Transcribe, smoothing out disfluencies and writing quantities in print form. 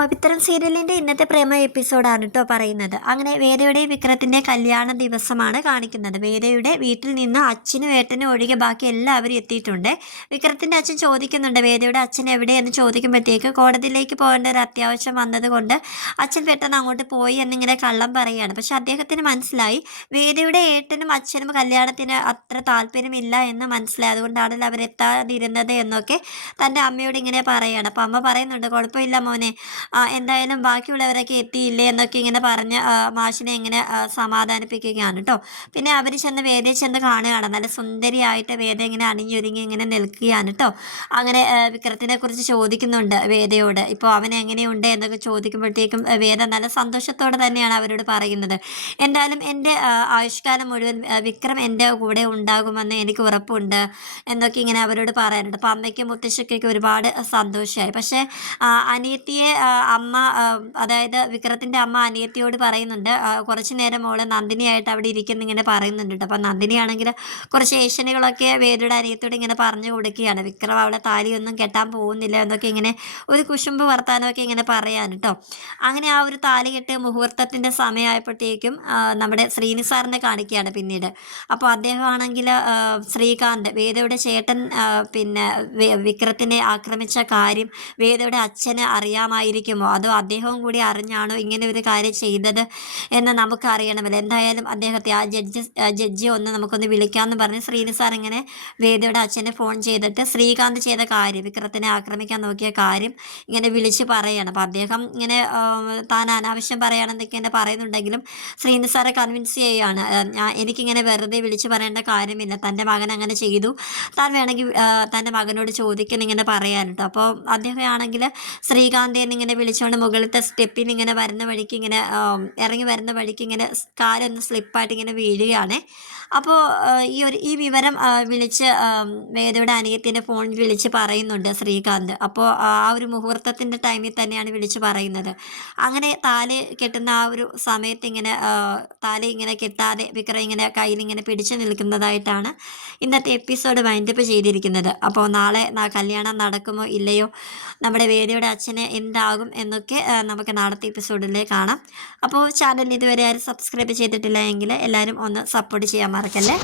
പവിത്രം സീരിയലിൻ്റെ ഇന്നത്തെ പ്രേമ എപ്പിസോഡാണ് കേട്ടോ പറയുന്നത്. അങ്ങനെ വേദയുടെ വിക്രത്തിൻ്റെ കല്യാണ ദിവസമാണ് കാണിക്കുന്നത്. വേദയുടെ വീട്ടിൽ നിന്ന് അച്ഛനും ഏട്ടനും ഒഴികെ ബാക്കി എല്ലാവരും എത്തിയിട്ടുണ്ട്. വിക്രത്തിൻ്റെ അച്ഛൻ ചോദിക്കുന്നുണ്ട് വേദയുടെ അച്ഛൻ എവിടെയെന്ന് ചോദിക്കുമ്പോഴത്തേക്ക് കോടതിയിലേക്ക് പോകേണ്ട ഒരു അത്യാവശ്യം വന്നതുകൊണ്ട് അച്ഛൻ പെട്ടെന്ന് അങ്ങോട്ട് പോയി എന്നിങ്ങനെ കള്ളം പറയുകയാണ്. പക്ഷെ അദ്ദേഹത്തിന് മനസ്സിലായി വേദയുടെ ഏട്ടനും അച്ഛനും കല്യാണത്തിന് അത്ര താല്പര്യമില്ല എന്ന് മനസ്സിലായി. അതുകൊണ്ടാണല്ലോ അവരെത്താതിരുന്നത് എന്നൊക്കെ തൻ്റെ അമ്മയോട് ഇങ്ങനെ പറയുകയാണ്. അപ്പോൾ അമ്മ പറയുന്നുണ്ട് കുഴപ്പമില്ല മോനെ, എന്തായാലും ബാക്കിയുള്ളവരൊക്കെ എത്തിയില്ലേ എന്നൊക്കെ ഇങ്ങനെ പറഞ്ഞ് മാഷിനെ ഇങ്ങനെ സമാധാനിപ്പിക്കുകയാണ് കേട്ടോ. പിന്നെ അവർ ചെന്ന് വേദയെ ചെന്ന് കാണുകയാണ്. നല്ല സുന്ദരിയായിട്ട് വേദ ഇങ്ങനെ അണിഞ്ഞൊരുങ്ങി ഇങ്ങനെ നിൽക്കുകയാണ് കേട്ടോ. അങ്ങനെ വിക്രത്തിനെ കുറിച്ച് ചോദിക്കുന്നുണ്ട് വേദയോട്. ഇപ്പോൾ അവൻ എങ്ങനെയുണ്ട് എന്നൊക്കെ ചോദിക്കുമ്പോഴത്തേക്കും വേദ നല്ല സന്തോഷത്തോടെ തന്നെയാണ് അവരോട് പറയുന്നത്. എന്തായാലും എൻ്റെ ആയുഷ്കാലം മുഴുവൻ വിക്രം എൻ്റെ കൂടെ ഉണ്ടാകുമെന്ന് എനിക്ക് ഉറപ്പുണ്ട് എന്നൊക്കെ ഇങ്ങനെ അവരോട് പറയാനുണ്ട്. അപ്പോൾ അമ്മയ്ക്കും മുത്തശ്ശിക്കൊക്കെ ഒരുപാട് സന്തോഷമായി. പക്ഷേ അനിയത്തിയെ അമ്മ, അതായത് വിക്രത്തിൻ്റെ അമ്മ അനിയത്തിയോട് പറയുന്നുണ്ട് കുറച്ച് നേരം മോളെ നന്ദിനിയായിട്ട് അവിടെ ഇരിക്കുന്ന ഇങ്ങനെ പറയുന്നുണ്ട് കേട്ടോ. അപ്പം നന്ദിനിയാണെങ്കിൽ കുറച്ച് ഏഷ്യനുകളൊക്കെ വേദയുടെ അനിയത്തിയോട് ഇങ്ങനെ പറഞ്ഞു കൊടുക്കുകയാണ്. വിക്രം അവളെ താലിയൊന്നും കെട്ടാൻ പോകുന്നില്ല എന്നൊക്കെ ഇങ്ങനെ ഒരു കുശുമ്പ് വർത്താനമൊക്കെ ഇങ്ങനെ പറയാൻ കേട്ടോ. അങ്ങനെ ആ ഒരു താലികെട്ട് മുഹൂർത്തത്തിൻ്റെ സമയമായപ്പോഴത്തേക്കും നമ്മുടെ ശ്രീനി സാറിനെ കാണിക്കുകയാണ് പിന്നീട്. അപ്പോൾ അദ്ദേഹമാണെങ്കിൽ ശ്രീകാന്ത്, വേദയുടെ ചേട്ടൻ, പിന്നെ വിക്രത്തിനെ ആക്രമിച്ച കാര്യം വേദയുടെ അച്ഛന് അറിയാമായിരിക്കുമോ, അതോ അദ്ദേഹവും കൂടി അറിഞ്ഞാണോ ഇങ്ങനെ ഒരു കാര്യം ചെയ്തത് എന്ന് നമുക്ക് അറിയണമല്ലോ. എന്തായാലും അദ്ദേഹത്തെ ആ ജഡ്ജിയെ നമുക്കൊന്ന് വിളിക്കാമെന്ന് പറഞ്ഞ് ശ്രീനി സാർ ഇങ്ങനെ വേദയുടെ അച്ഛനെ ഫോൺ ചെയ്തിട്ട് ശ്രീകാന്ത് ചെയ്ത കാര്യം, വിക്രത്തിനെ ആക്രമിക്കാൻ നോക്കിയ കാര്യം ഇങ്ങനെ വിളിച്ച് പറയണം. അപ്പോൾ അദ്ദേഹം ഇങ്ങനെ താൻ അനാവശ്യം പറയുകയാണെന്നൊക്കെ എന്നെ പറയുന്നുണ്ടെങ്കിലും ശ്രീനി സാറെ കൺവിൻസ് ചെയ്യുകയാണ്. എനിക്കിങ്ങനെ വെറുതെ വിളിച്ച് പറയേണ്ട കാര്യമില്ല, തൻ്റെ മകൻ അങ്ങനെ ചെയ്തു, താൻ വേണമെങ്കിൽ തൻ്റെ മകനോട് ചോദിക്കണം ഇങ്ങനെ പറയാൻ കേട്ടോ. അപ്പോൾ അദ്ദേഹം ആണെങ്കിൽ ശ്രീകാന്തിനെ ഇങ്ങനെ വിളിച്ചുകൊണ്ട് മുകളിലത്തെ സ്റ്റെപ്പിന് ഇങ്ങനെ വരുന്ന വഴിക്ക് ഇങ്ങനെ ഇറങ്ങി വരുന്ന വഴിക്ക് ഇങ്ങനെ കാലൊന്ന് സ്ലിപ്പായിട്ട് ഇങ്ങനെ വീഴുകയാണ്. അപ്പോൾ ഈ വിവരം വിളിച്ച് വേദയുടെ അനിയത്തിൻ്റെ ഫോണിൽ വിളിച്ച് പറയുന്നുണ്ട് ശ്രീകാന്ത്. അപ്പോൾ ആ ഒരു മുഹൂർത്തത്തിൻ്റെ ടൈമിൽ തന്നെയാണ് വിളിച്ച് പറയുന്നത്. അങ്ങനെ താലി കെട്ടുന്ന ആ ഒരു സമയത്ത് ഇങ്ങനെ താലി ഇങ്ങനെ കെട്ടാതെ വിക്രം ഇങ്ങനെ കയ്യിൽ ഇങ്ങനെ പിടിച്ചു നിൽക്കുന്നതായിട്ടാണ് ഇന്നത്തെ എപ്പിസോഡ് വൈൻഡപ്പ് ചെയ്തിരിക്കുന്നത്. അപ്പോൾ നാളെ കല്യാണം നടക്കുമോ ഇല്ലയോ, നമ്മുടെ വേദയുടെ അച്ഛന് എന്താകും എന്നൊക്കെ നമുക്ക് നാളത്തെ എപ്പിസോഡിൽ കാണാം. അപ്പോൾ ചാനൽ ഇതുവരെ ആരും സബ്സ്ക്രൈബ് ചെയ്തിട്ടില്ല എങ്കിൽ എല്ലാവരും ഒന്ന് സപ്പോർട്ട് ചെയ്യാൻ മറക്കല്ലേ.